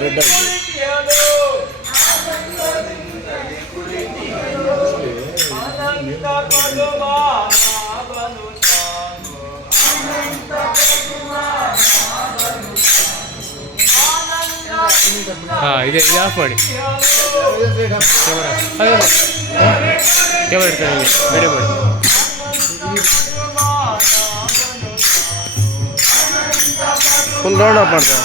Red ಹಾಂ ಇದೆ ಇದು ಆಫ್ ಮಾಡಿ ಕ್ಯಾಮರಾ ಇಡ್ತಾರೆ ವಿಡಿಯೋ ಮಾಡಿ ಫುಲ್ ರೌಂಡ್ ಅಪ್ ಮಾಡ್ತಾರೆ.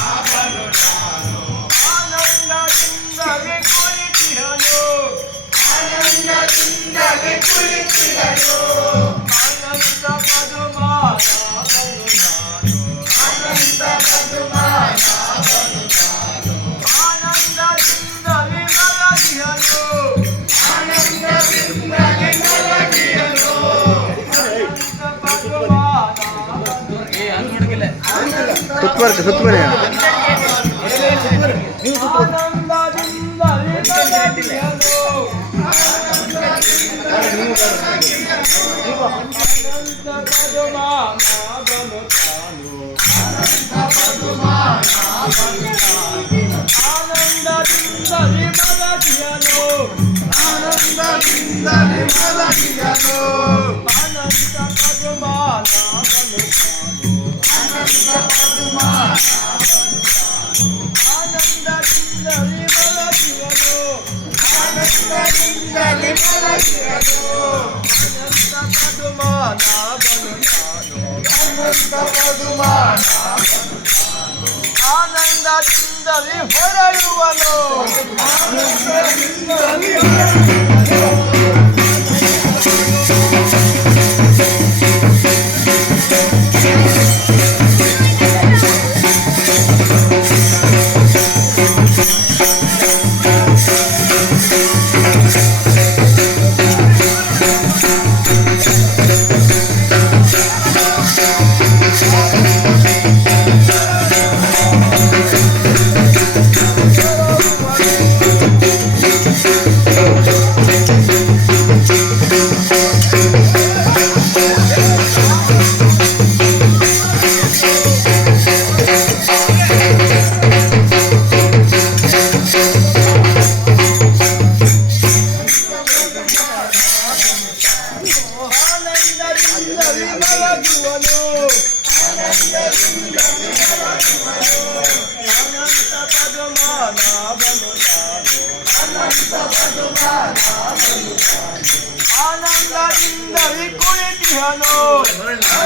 ಸುತ್ತುವರೆ ಆನಂದದಿಂದಲೇ ಹೊರಡುವನು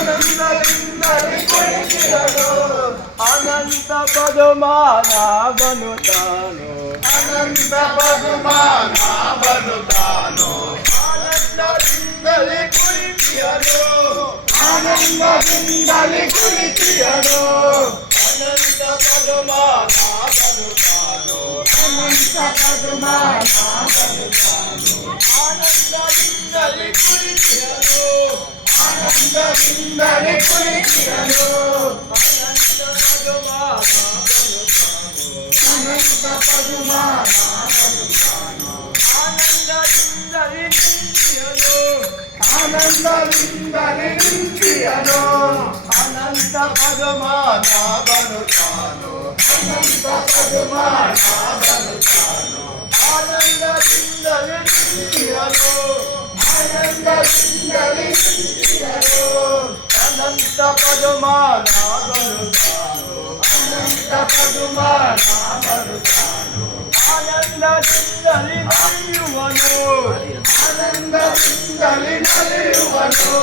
ಆನಂದದಿಂದಲೇ ಕುಳಿತಿಹನು ಅನಂತ ಪದುಮಾನವನು ತಾನು ಅನಂತ ಪದುಮಾನವನು ತಾನು ಆನಂದದಿಂದಲೇ ಕುಳಿತಿಹನು ಆನಂದದಿಂದಲೇ ಕುಳಿತಿಹನು ಅನಂತ ಪದುಮಾನವನು ತಾನು ಅನಂತ ಪದುಮಾನವನು ತಾನು ಆನಂದದಿಂದಲೇ ಕುಳಿತಿಹನು ಆನಂದದಿಂದಲೇ ಕುಳಿತಿಹನು ಅನಂತ ಪದುಮಾನವನು ತಾನು ಆನಂದದಿಂದಲೇ ನಿಂತಿಹನು ಆನಂದದಿಂದಲೇ ನಿಂತಿಹನು ಅನಂತ ಪದುಮಾನವನು ತಾನು ಅನಂತ ಪದುಮಾನವನು ತಾನು ಆನಂದದಿಂದಲೇ ನಿಂತಿಹನು ಆನಂದದಿಂದಲೇ ನಿಂತಿಹನು ಅನಂತ ಪದುಮಾನವನು ತಾನು ಅನಂತ ಪದುಮಾನವನು ತಾನು ಆನಂದದಿಂದಲೇ ನಡೆಯುವನು ಆನಂದದಿಂದಲೇ ನಡೆಯುವನು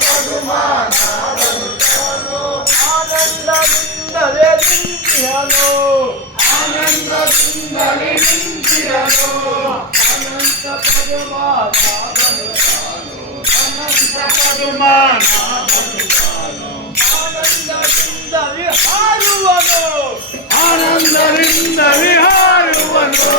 ಪದುಮಾನ ಬರುತ್ತಾನೋ ಆನಂದದಿಂದಲೇ ನಿಂತಿಹನು ಆನಂದದಿಂದಲೇ ನಿಂತಿಹನು ಅನಂತ ಪದುಮಾನ ಬರುತ್ತಾನೋ ಅನಂತ ಪದುಮಾನ ಬರುತ್ತಾನೋ ಆನಂದದಿಂದಲೇ ಹಾರುವನು ಆನಂದದಿಂದಲೇ ಹಾರುವನು